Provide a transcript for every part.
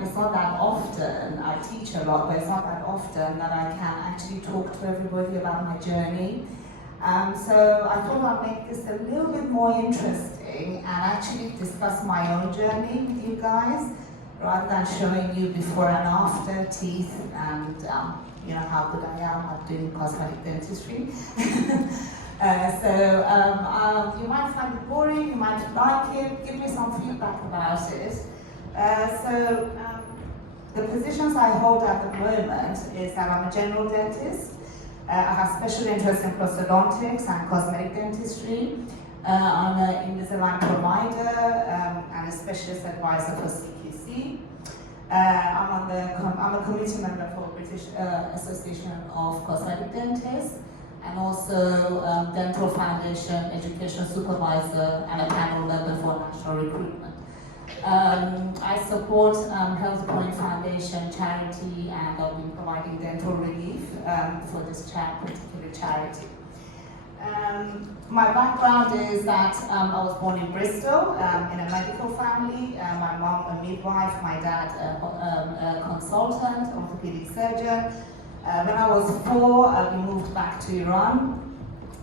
it's not that often, I teach a lot, but it's not that often that I can actually talk to everybody about my journey. So I thought I'd make this a little bit more interesting and actually discuss my own journey with you guys, rather than showing you before and after teeth and you know how good I am at doing cosmetic dentistry. You might find it boring, you might like it, give me some feedback about it. The positions I hold at the moment is that I'm a general dentist. I have special interest in prosthodontics and cosmetic dentistry. I'm an Invisalign provider and a specialist advisor for CQC. I'm a committee member for British Association of Cosmetic Dentists, and also Dental Foundation Education Supervisor and a panel member for national recruitment. I support Health Point Foundation charity, and I've been providing dental relief for this particular charity. My background is that I was born in Bristol in a medical family. My mom a midwife, my dad a consultant, orthopedic surgeon. When I was 4, we moved back to Iran,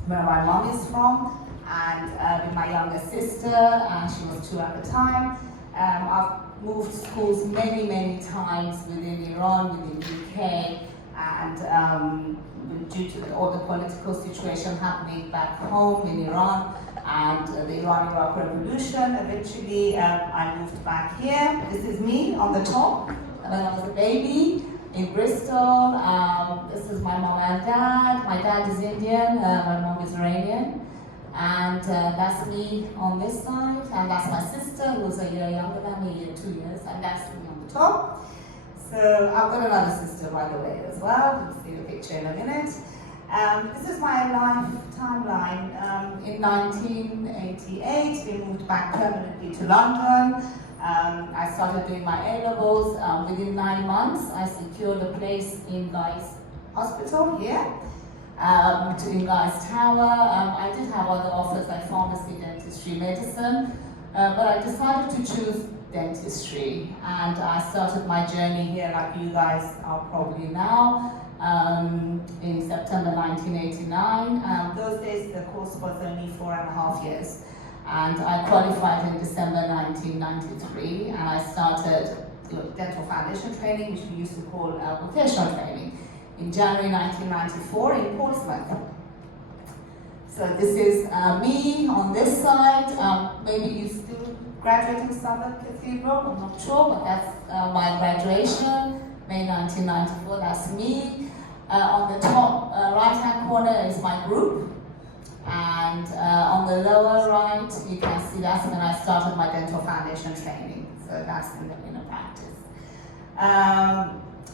where my mom is from, and with my younger sister, and she was 2 at the time. I've moved schools many times within Iran, within the UK, and due to all the political situation happening back home in Iran and the Iran-Iraq revolution, eventually I moved back here. This is me on the top when I was a baby in Bristol. This is my mom and dad. My dad is Indian, my mom is Iranian. And that's me on this side, and that's my sister, who's a year younger than me, 2 years, and that's me on the top. So I've got another sister, by the way, as well. You'll see the picture in a minute. This is my life timeline. In 1988, we moved back permanently to London. I started doing my A-levels. Within 9 months, I secured a place in Guy's Hospital here. In Guy's Tower. I did have other offers like pharmacy, dentistry, medicine, but I decided to choose dentistry, and I started my journey here like you guys are probably now in September 1989. Those days the course was only 4.5 years, and I qualified in December 1993, and I started dental foundation training, which we used to call vocational training, in January 1994 in Portsmouth. So this is me on this side. Maybe you still graduating Southern Cathedral, I'm not sure, but that's my graduation, May 1994, that's me. On the top right-hand corner is my group, and on the lower right, you can see that's when I started my dental foundation training. So that's in the practice.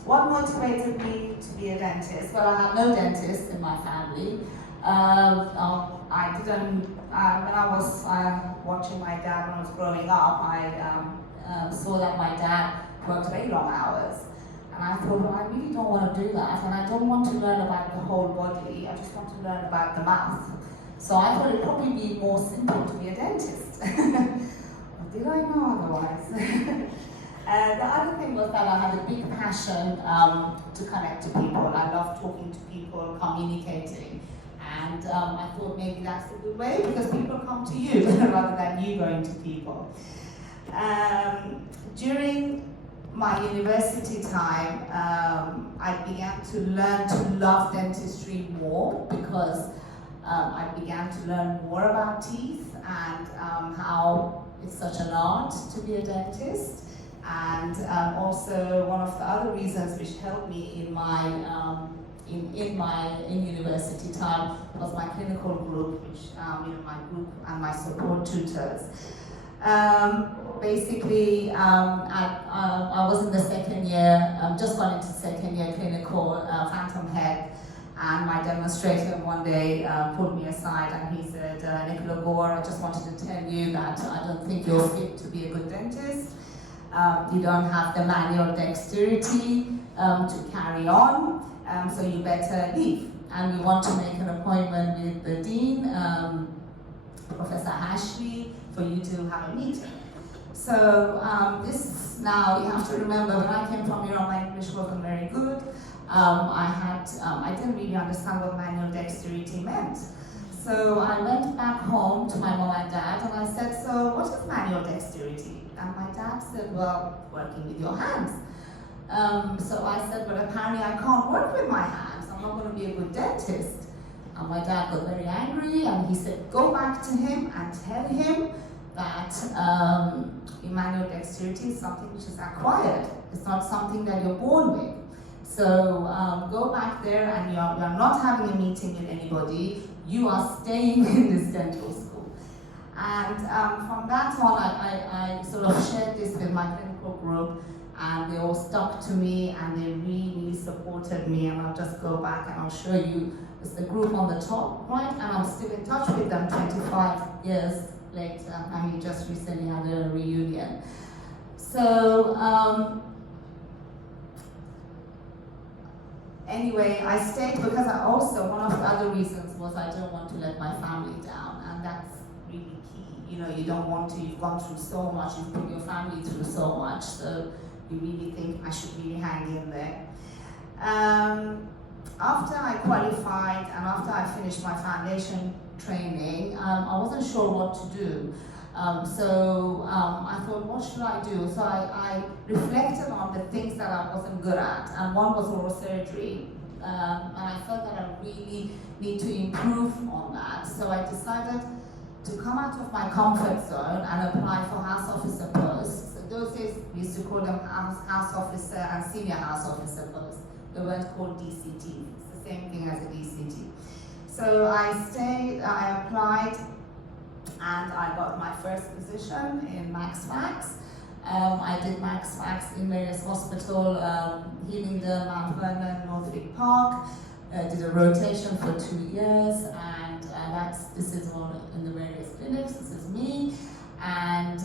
What motivated me to be a dentist? Well, I have no dentist in my family. I didn't, when I was watching my dad when I was growing up, I saw that my dad worked very long hours. And I thought, well, I really don't want to do that, and I don't want to learn about the whole body, I just want to learn about the mouth. So I thought it'd probably be more simple to be a dentist. Or did I know otherwise? The other thing was that I had a big passion to connect to people. I love talking to people, communicating. And I thought maybe that's a good way, because people come to you rather than you going to people. During my university time, I began to learn to love dentistry more, because I began to learn more about teeth and how it's such an art to be a dentist. And also one of the other reasons which helped me in my in university time was my clinical group, which my group and my support tutors. Basically, I was in the second year, just gone into second year clinical phantom head, and my demonstrator one day pulled me aside and he said, Nicola Gore, I just wanted to tell you that I don't think you're fit to be a good dentist. You don't have the manual dexterity to carry on, so you better leave. And we want to make an appointment with the dean, Professor Ashley, for you to have a meeting. So this now, you have to remember, when I came from Iran, my English wasn't very good. I didn't really understand what manual dexterity meant. So I went back home to my mom and dad and I said, so what is manual dexterity? And my dad said, well, working with your hands. So I said, but apparently I can't work with my hands. I'm not going to be a good dentist. And my dad got very angry and he said, go back to him and tell him that manual dexterity is something which is acquired. It's not something that you're born with. So go back there and you're not having a meeting with anybody. You are staying in this dental school. And from that on, I sort of shared this with my clinical group, and they all stuck to me and they really supported me. And I'll just go back and I'll show you. It's the group on the top, right? And I'm still in touch with them 25 years later. And we just recently had a reunion. So, anyway, I stayed because one of the other reasons was I don't want to let my family down, and that's really key. You know, you don't want to, you've gone through so much, you've put your family through so much, so you really think I should really hang in there. After I qualified and after I finished my foundation training, I wasn't sure what to do. So I thought, what should I do? So I reflected on the things that I wasn't good at, and one was oral surgery. And I felt that I really need to improve on that. So I decided to come out of my comfort zone and apply for house officer posts. So those days we used to call them house officer and senior house officer posts. They weren't called DCT. It's the same thing as a DCT. So I applied, and I got my first position in MaxFax. I did MaxFax in various hospitals, Hillingdon, Mount Vernon, Northwick Park. Did a rotation for 2 years, and this is all in the various clinics. This is me, and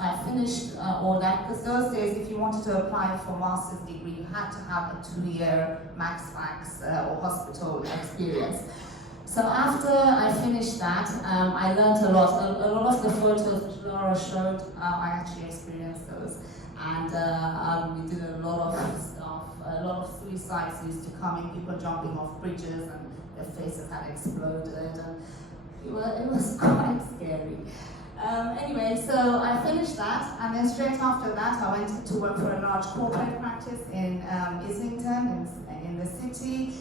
I finished all that, because those days, if you wanted to apply for a master's degree, you had to have a 2-year MaxFax or hospital experience. So after I finished that, I learned a lot. A lot of the photos which Laura showed, I actually experienced those. And we did a lot of stuff. A lot of suicides used to come in, people jumping off bridges and their faces had exploded. And it was quite scary. Anyway, so I finished that, and then straight after that I went to work for a large corporate practice in Islington, in the city.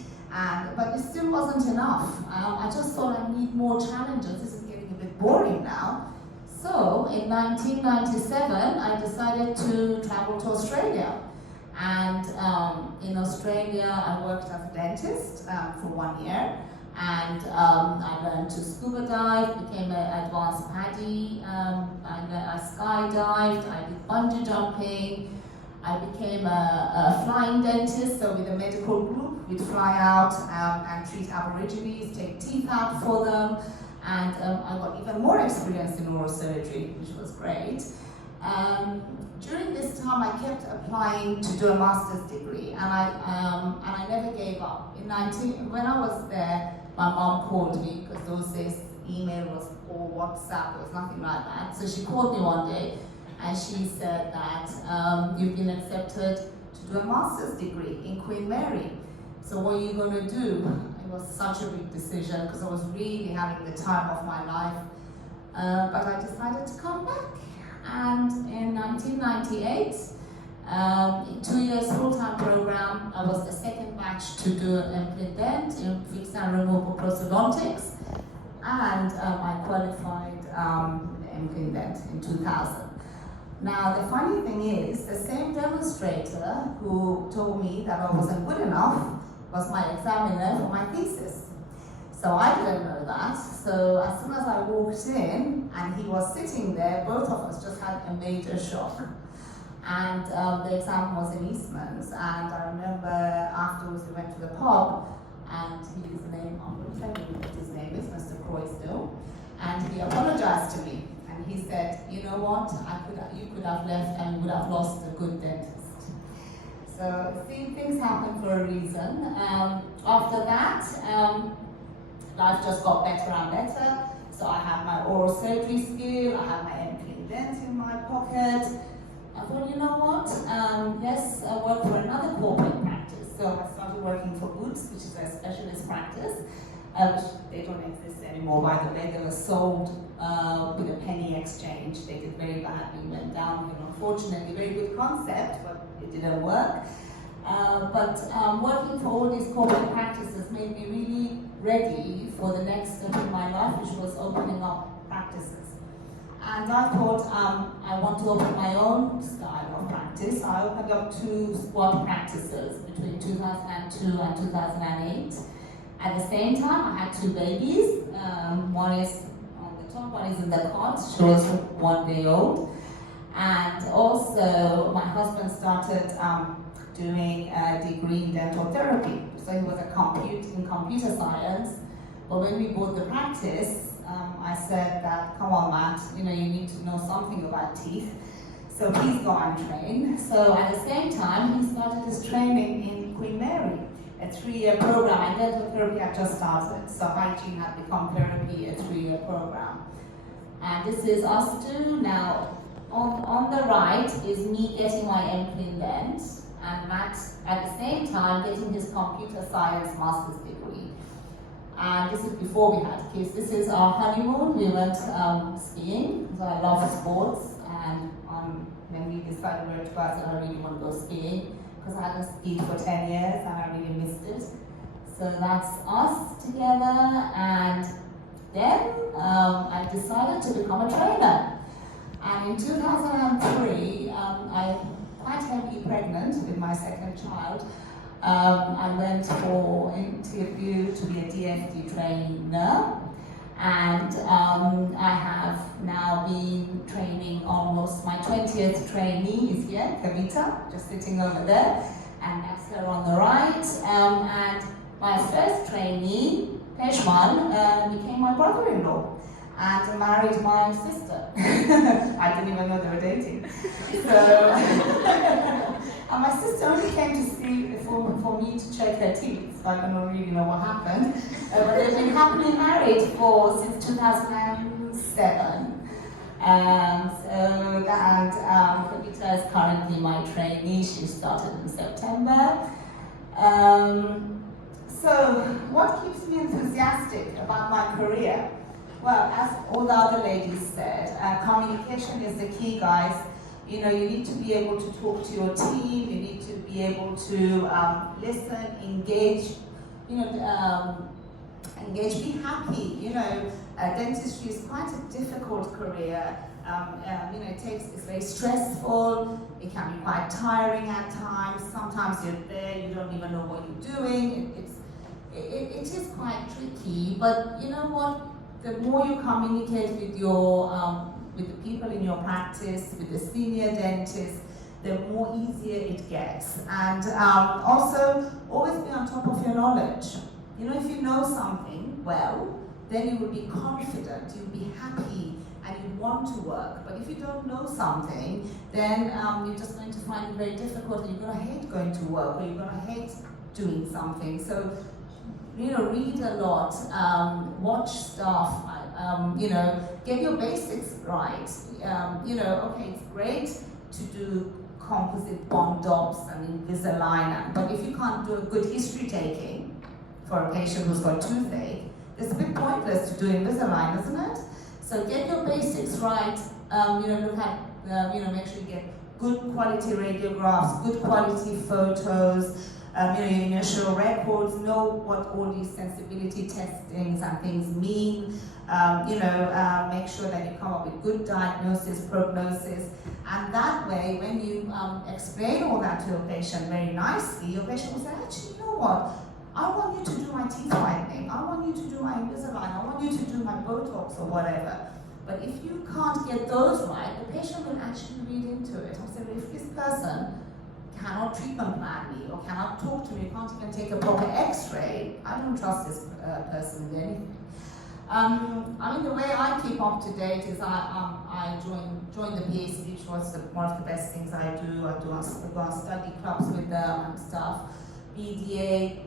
But it still wasn't enough. I just thought I need more challenges. This is getting a bit boring now. So in 1997, I decided to travel to Australia. And in Australia, I worked as a dentist for 1 year. And I learned to scuba dive, became an advanced PADI. I skydived, I did bungee jumping. I became a flying dentist, so with a medical group, we'd fly out and treat Aborigines, take teeth out for them, and I got even more experience in oral surgery, which was great. During this time, I kept applying to do a master's degree, and I never gave up. When I was there, my mom called me, because those days email was, or WhatsApp, there was nothing like that. So she called me one day, and she said that you've been accepted to do a master's degree in Queen Mary. So what are you going to do? It was such a big decision, because I was really having the time of my life. But I decided to come back. And in 1998, 2 years full-time program, I was the second batch to do an implant dent in fixed and removable prosthodontics. And I qualified implant dent in 2000. Now, the funny thing is, the same demonstrator who told me that I wasn't good enough was my examiner for my thesis. So I didn't know that. So as soon as I walked in and he was sitting there, both of us just had a major shock. And the exam was in Eastman's. And I remember afterwards we went to the pub, and his name, I'm going to tell you what his name is, Mr. Croysdale. And he apologized to me. And he said, you know what, you could have left and you would have lost a good dentist. So, see, things happen for a reason. After that, life just got better and better. So I had my oral surgery skill, I had my implant dent in my my pocket. I thought, you know what, let's work for another corporate practice. So I started working for Boots, which is a specialist practice, which they don't exist anymore, by the way. They were sold with a penny exchange. They did very badly, went down, unfortunately. Very good concept, but it didn't work. But working for all these corporate practices made me really ready for the next step in my life, which was opening up practices. And I thought I want to open my own style of practice. I opened up 2 squat practices between 2002 and 2008. At the same time, I had 2 babies. One is on the top, one is in the cot. She was 1 day old. And also, my husband started doing a degree in dental therapy. So he was in computer science. But when we bought the practice, I said that, come on, Matt, you need to know something about teeth. So please go and train. So at the same time, he started his training in Queen Mary, a 3-year program, and dental therapy had just started. So hygiene had become therapy, a 3-year program. And this is us 2 now. On the right is me getting my MClean dent, and Matt, at the same time, getting his computer science master's degree. And this is before we had kids. This is our honeymoon. We went skiing, so I love sports. And when we decided where to go, I said I really want to go skiing, because I hadn't skied for 10 years and I really missed it. So that's us together. And then I decided to become a trainer. And in 2003, I quite heavily pregnant with my 2nd child. I went for interview to be a DFD trainer, and I have now been training almost, my 20th trainee is here, Kavita, just sitting over there, and that's her on the right. And my first trainee, Peshman, became my brother-in-law and married my sister. I didn't even know they were dating. So, and my sister only came to see for me to check her teeth, so I don't really know what happened. But they've been happily married since 2007. Kavita is currently my trainee. She started in September. So, what keeps me enthusiastic about my career? Well, as all the other ladies said, communication is the key, guys. You need to be able to talk to your team. You need to be able to listen, engage. Engage, be happy. Dentistry is quite a difficult career. It's very stressful. It can be quite tiring at times. Sometimes you're there, you don't even know what you're doing. It is quite tricky. But you know what? The more you communicate with with the people in your practice, with the senior dentist, the more easier it gets. And also, always be on top of your knowledge. If you know something well, then you will be confident, you'll be happy, and you want to work. But if you don't know something, then you're just going to find it very difficult, and you're going to hate going to work, or you're going to hate doing something. So, read a lot, watch stuff, get your basics right. Okay, it's great to do composite bond dops and Invisalign, but if you can't do a good history taking for a patient who's got toothache, it's a bit pointless to do Invisalign, isn't it? So get your basics right. Look at, make sure you get good quality radiographs, good quality photos. Your initial records, know what all these sensibility testings and things mean. Make sure that you come up with good diagnosis, prognosis, and that way, when you explain all that to your patient very nicely, your patient will say, actually, you know what? I want you to do my teeth whitening. I want you to do my Invisalign. I want you to do my Botox or whatever. But if you can't get those right, the patient will actually read into it. I said, if this person cannot treatment plan me or cannot talk to me, can't even take a proper x-ray, I don't trust this person with anything. The way I keep up to date is I joined the PhD, which was one of the best things I do. I go on study clubs with them and stuff. BDA,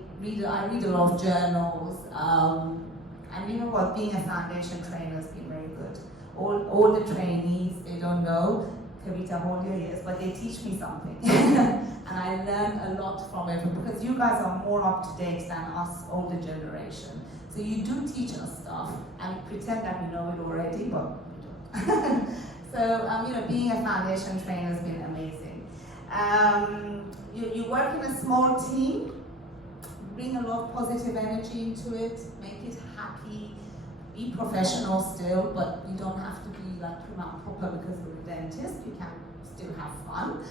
I read a lot of journals. And you know what, being a foundation trainer has been very good. All the trainees, they don't know, Kavita, hold your ears, but they teach me something. And I learn a lot from it, because you guys are more up to date than us older generation. So you do teach us stuff, and we pretend that we know it already, but we don't. So, you know, being a foundation trainer has been amazing. You work in a small team, bring a lot of positive energy into it, make it happy, be professional still, but you don't have to be like prim and proper because you're a dentist. You can still have fun.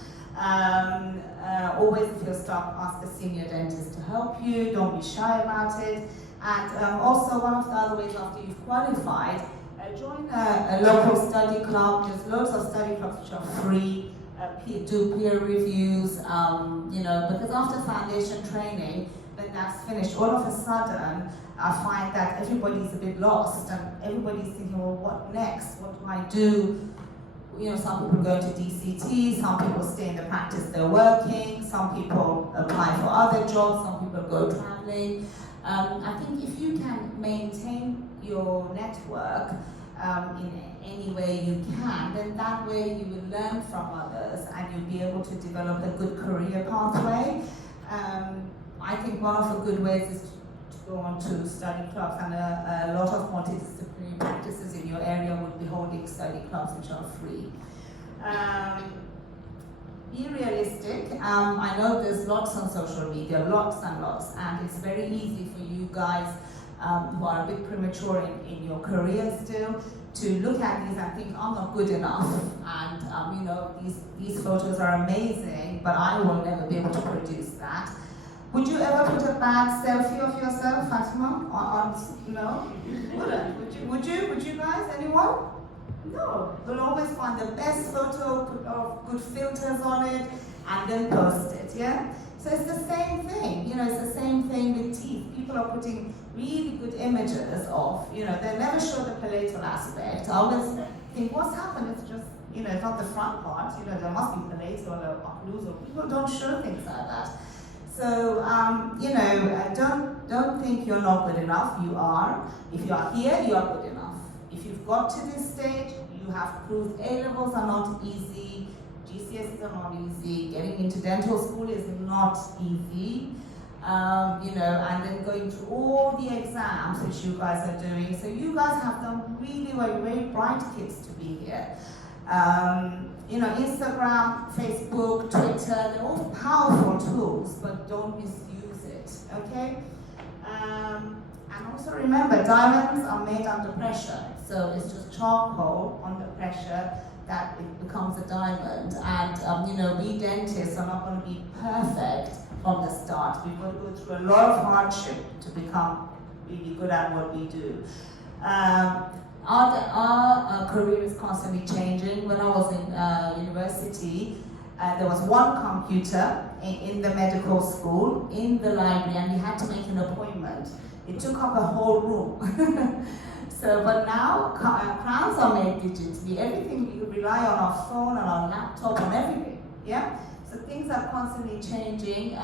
Always, if you're stuck, ask a senior dentist to help you. Don't be shy about it. And also, one of the other ways after you've qualified, join a local study club. There's loads of study clubs which are free. Do peer reviews. You know, because after foundation training, when that's finished, all of a sudden, I find that everybody's a bit lost, and everybody's thinking, well, what next? What do I do? You know, some people go to DCT, some people stay in the practice they're working, some people apply for other jobs, some people go traveling. I think if you can maintain your network in any way you can, then that way you will learn from others and you'll be able to develop a good career pathway. I think one of the good ways is to go on to study clubs, and a lot of multidisciplinary practices in your area would be holding study clubs which are free. Be realistic. I know there's lots on social media, lots and lots, and it's very easy for you guys who are a bit premature in your career still to look at these and think, I'm not good enough, and you know, these photos are amazing, but I will never be able to produce that. Would you ever put a bad selfie of yourself, Fatima? No? Wouldn't. Would you guys? Anyone? No. We'll always find the best photo, put good filters on it, and then post it, yeah? So it's the same thing, you know, it's the same thing with teeth. People are putting really good images of, you know, they never show the palatal aspect. I always think, what's happened? It's just, you know, it's not the front part, you know, there must be palatal or occlusal. People don't show things like that. So, you know, don't think you're not good enough. You are. If you are here, you are good enough. If you've got to this stage, you have proved A-levels are not easy, GCSEs are not easy, getting into dental school is not easy, you know, and then going through all the exams which you guys are doing. So you guys have done really well, very bright kids to be here. You know, Instagram, Facebook, Twitter, they're all powerful tools, but don't misuse it, okay? And also remember, diamonds are made under pressure. So it's just charcoal under pressure that it becomes a diamond. And, you know, we dentists are not going to be perfect from the start. We've got to go through a lot of hardship to become really good at what we do. Our career is constantly changing. When I was in university, there was one computer in the medical school, in the library, and we had to make an appointment. It took up a whole room. So, but now crowns are made digitally. Everything we rely on our phone, on our laptop, on everything. Yeah. So things are constantly changing.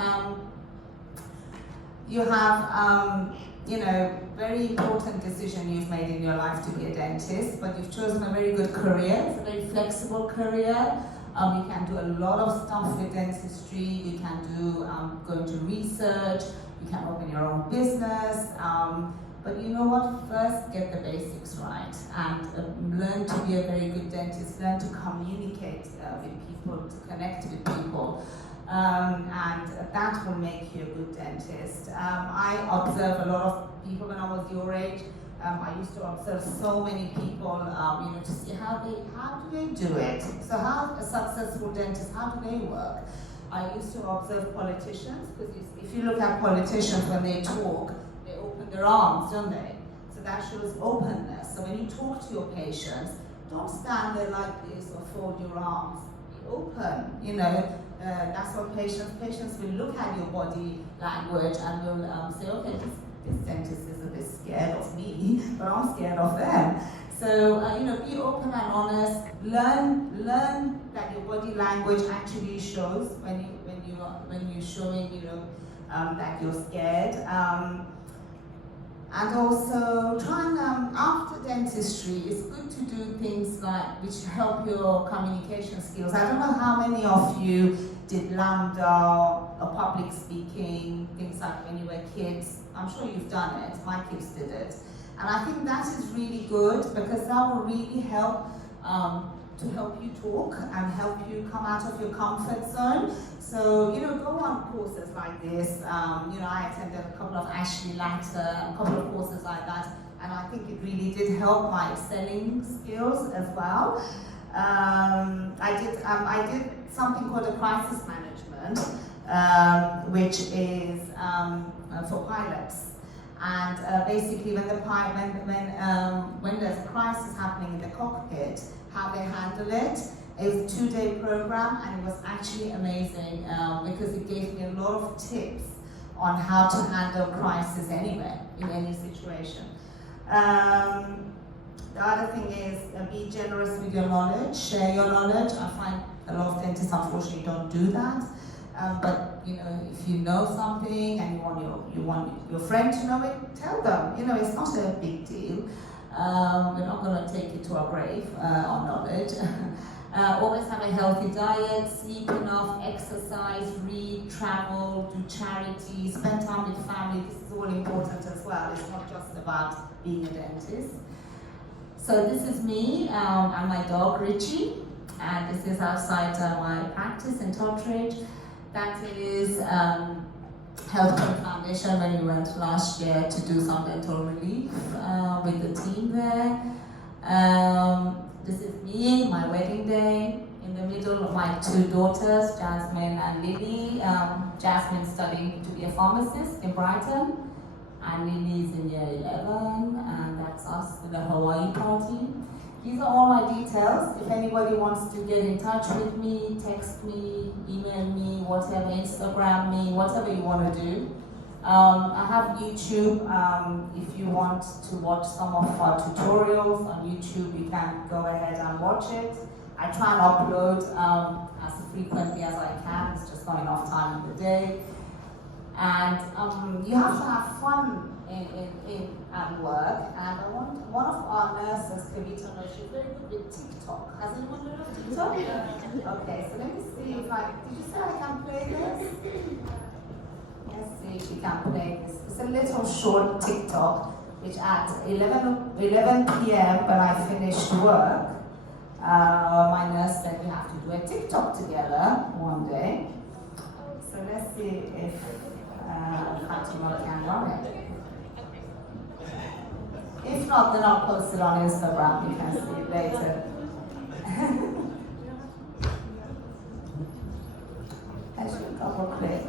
You have, you know, very important decision you've made in your life to be a dentist, but you've chosen a very good career. It's a very flexible career. You can do a lot of stuff with dentistry. You can do go into research. You can open your own business. But you know what? First, get the basics right and learn to be a very good dentist. Learn to communicate with people, to connect with people. And that will make you a good dentist. I observe a lot of people when I was your age. I used to observe so many people, you know, to see how do they do it. So how a successful dentist, how do they work? I used to observe politicians, because if you look at politicians when they talk, they open their arms, don't they? So that shows openness. So when you talk to your patients, don't stand there like this or fold your arms. Be open, you know. That's what patients will look at your body language and will say, okay, this dentist is a bit scared of me, but I'm scared of them. So, you know, be open and honest. Learn that your body language actually shows when you're showing, you know, that you're scared. And also trying, after dentistry, it's good to do things like which help your communication skills. I don't know how many of you did Lambda or public speaking, things like when you were kids. I'm sure you've done it, my kids did it. And I think that is really good because that will really help to help you talk and help you come out of your comfort zone. So, go on courses like this. I attended a couple of Ashley Latter, a couple of courses like that, and I think it really did help my selling skills as well. I did something called a crisis management, which is for pilots. And basically, when there's a crisis happening in the cockpit, how they handle it. It was a 2-day program, and it was actually amazing because it gave me a lot of tips on how to handle crisis anywhere, in any situation. The other thing is be generous with your knowledge, share your knowledge. I find a lot of dentists unfortunately don't do that. But if you know something and you want your friend to know it, tell them. It's not a big deal. We're not going to take it to our grave on knowledge. Always have a healthy diet, sleep enough, exercise, read, travel, do charity, spend time with family. This is all important as well. It's not just about being a dentist. So this is me and my dog Richie, and this is outside my practice in Totteridge. That is Healthcare Foundation when we went last year to do some dental relief with the team there. This is me, my wedding day. In the middle of my 2 daughters, Jasmine and Lily. Jasmine studying to be a pharmacist in Brighton, and Lily is in year 11, and that's us with the Hawaii party. These are all my details. If anybody wants to get in touch with me, text me, email me, whatever, Instagram me, whatever you want to do. I have YouTube. If you want to watch some of our tutorials on YouTube, you can go ahead and watch it. I try and upload as frequently as I can. It's just not enough time in the day. And you have to have fun at work. And one of our nurses, Kavita, she's very good with TikTok. Has anyone heard of TikTok? Okay, so let me see if did you say I can play this? Let's see if we can play this. It's a little short TikTok, which at 11 p.m. when I finished work, my nurse said we have to do a TikTok together one day. So let's see if Fatima can run it. If not, then I'll post it on Instagram. You can see it later. I should double click.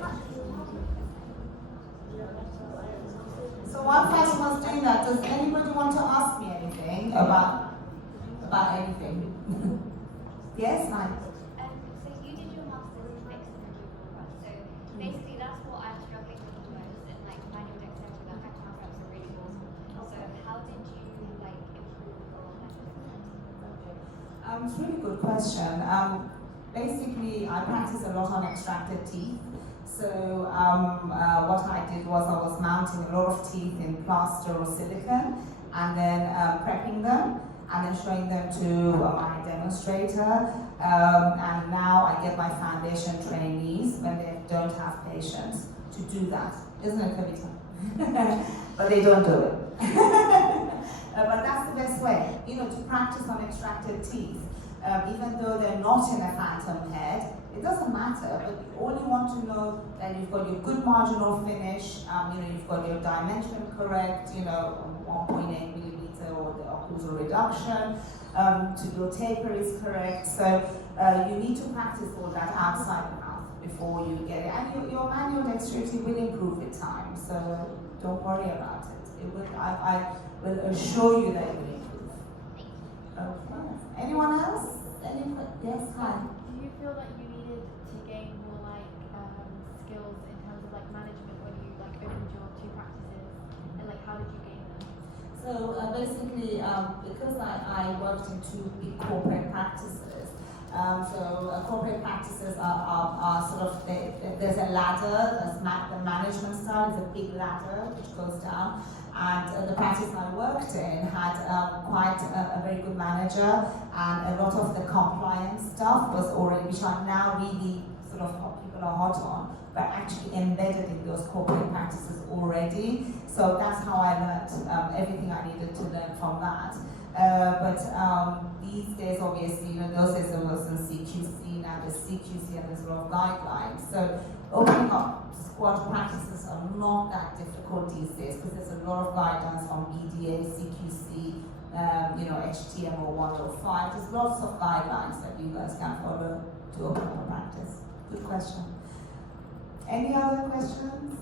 So while Fatima's doing that, does anybody want to ask me anything about anything? Yes, Mike? So you did your master's in dexterity. So basically that's what I'm struggling with the most, and like manual dexterity, that kind of concepts are really awesome. So how did you improve your manual dexterity? It's a really good question. Basically, I practice a lot on extracted teeth. So what I did was I was mounting a lot of teeth in plaster or silicone, and then prepping them, and then showing them to my demonstrator. And now I get my foundation trainees when they don't have patience to do that. Isn't it, Kavita? But they don't do it. But that's the best way, to practice on extracted teeth. Even though they're not in a phantom head, it doesn't matter, but all you want to know that you've got your good marginal finish, you've got your dimension correct, 1.8 millimeter or the occlusal reduction, your taper is correct. So you need to practice all that outside the mouth before you get it. And your manual dexterity will improve with time, so don't worry about it. I will assure you that it will improve. Okay. Anyone else? Yes, hi. Do you feel that you needed to gain more skills in terms of management when you opened your 2 practices, and how did you gain them? So basically, because I worked in 2 big corporate practices, corporate practices are sort of, there's a ladder, the management style is a big ladder which goes down, And the practice I worked in had quite a very good manager, and a lot of the compliance stuff was already, which are now really sort of what people are hot on, but actually embedded in those corporate practices already. So that's how I learned everything I needed to learn from that. But these days, obviously, those days there wasn't CQC, now there's CQC and there's a lot of guidelines. So opening up squad practices are not that difficult these days because there's a lot of guidelines from BDA, CQC, HTML 105. There's lots of guidelines that you guys can follow to open up a practice. Good question. Any other questions?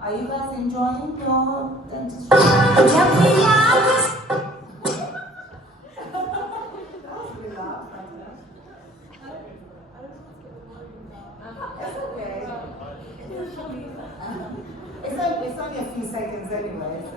Are you guys enjoying your dentistry? It's okay. It's only a few seconds anyway. So.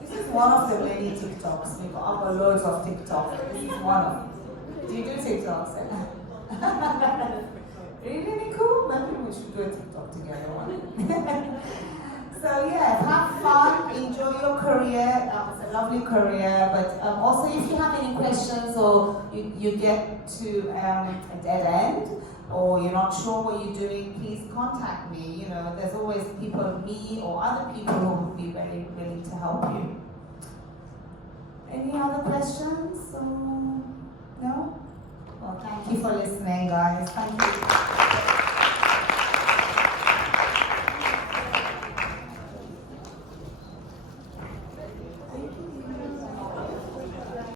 This is one of the many TikToks. We've got loads of TikToks. This is one of them. Do you do TikToks? Really cool? Maybe we should do a TikTok together one. So yeah, have fun, enjoy your career. It's a lovely career, but also if you have any questions or you get to a dead end or you're not sure what you're doing, please contact me. There's always people, me or other people who would be very willing to help you. Any other questions? No? Well, thank you for listening, guys. Thank you.